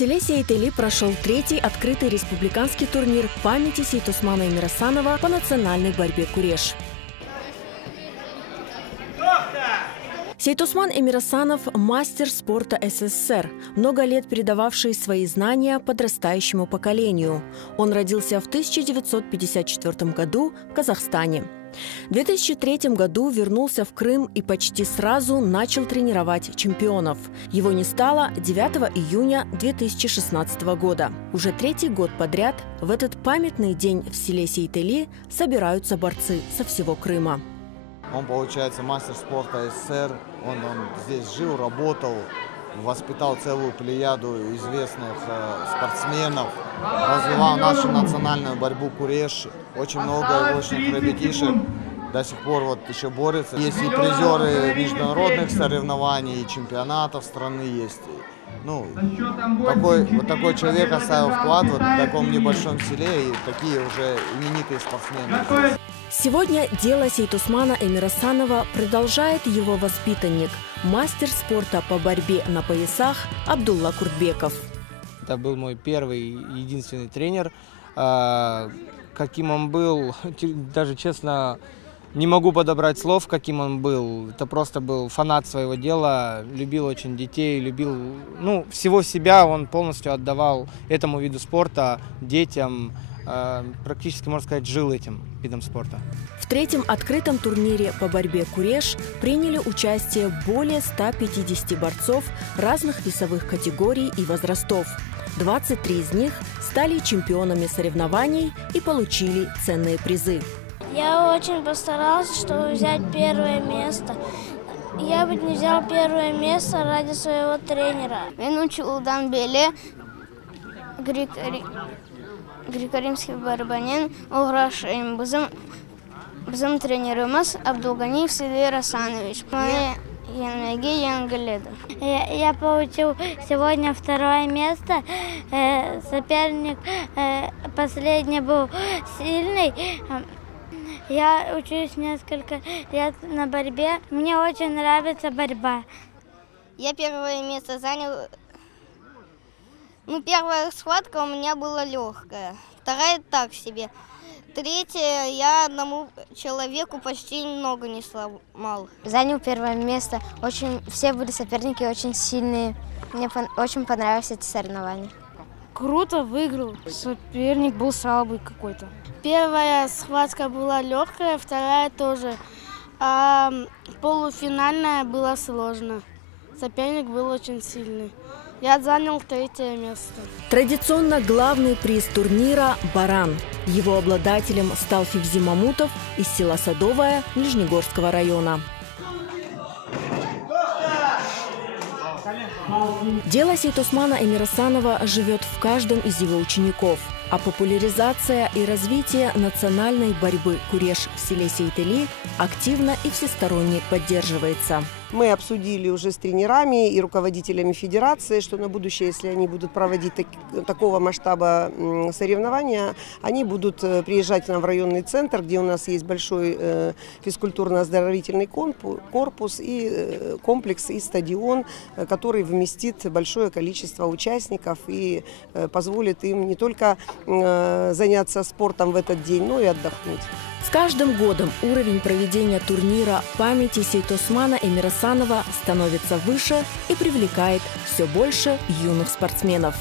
селе Сейтели прошел третий открытый республиканский турнир памяти Сейтосмана Эмирасанова по национальной борьбе куреш. Сейтосман Эмирасанов – мастер спорта СССР, много лет передававший свои знания подрастающему поколению. Он родился в 1954 году в Казахстане. В 2003 году вернулся в Крым и почти сразу начал тренировать чемпионов. Его не стало 9 июня 2016 года. Уже третий год подряд в этот памятный день в селе Сейтели собираются борцы со всего Крыма. Он, получается, мастер спорта СССР. Он здесь жил, работал, воспитал целую плеяду известных спортсменов, развивал нашу национальную борьбу куреш. Очень много его ребятишек до сих пор еще борются. Есть и призеры международных соревнований, и чемпионатов страны есть. Такой человек оставил вклад в таком небольшом селе, и такие уже именитые спортсмены. Сегодня дело Сейтосмана Эмирасанова продолжает его воспитанник, мастер спорта по борьбе на поясах Абдулла Куртбеков. Это был мой первый и единственный тренер. Каким он был, даже честно, не могу подобрать слов, каким он был. Это просто был фанат своего дела, любил очень детей, любил, всего себя он полностью отдавал этому виду спорта, детям. Практически, можно сказать, жил этим видом спорта. В третьем открытом турнире по борьбе куреш приняли участие более 150 борцов разных весовых категорий и возрастов. 23 из них стали чемпионами соревнований и получили ценные призы. Я очень постарался, чтобы взять первое место. Я бы не взял первое место ради своего тренера. Мен училдан беле греко-римский барабанин уграшим. Bizim тренерimiz Абдулганиев Сидер Асанович. Я получил сегодня второе место. Соперник последний был сильный. Я учусь несколько лет на борьбе. Мне очень нравится борьба. Я первое место занял. Первая схватка у меня была легкая, вторая так себе. Третья я одному человеку почти много не сломал. Занял первое место. Все были соперники очень сильные. Мне очень понравились эти соревнования. Круто выиграл. Соперник был слабый какой-то. Первая схватка была легкая, вторая тоже. А полуфинальная была сложно. Соперник был очень сильный. Я занял третье место. Традиционно главный приз турнира – баран. Его обладателем стал Фивзи Мамутов из села Садовое Нижнегорского района. Дело Сейтосмана Эмирасанова живет в каждом из его учеников, а популяризация и развитие национальной борьбы куреш в селе Сейтели активно и всесторонне поддерживается. Мы обсудили уже с тренерами и руководителями федерации, что на будущее, если они будут проводить такого масштаба соревнования, они будут приезжать к нам в районный центр, где у нас есть большой физкультурно-оздоровительный корпус и комплекс, и стадион, который вместит большое количество участников и позволит им не только заняться спортом в этот день, но и отдохнуть. С каждым годом уровень проведения турнира памяти Сейтосмана Эмирасанова становится выше и привлекает все больше юных спортсменов.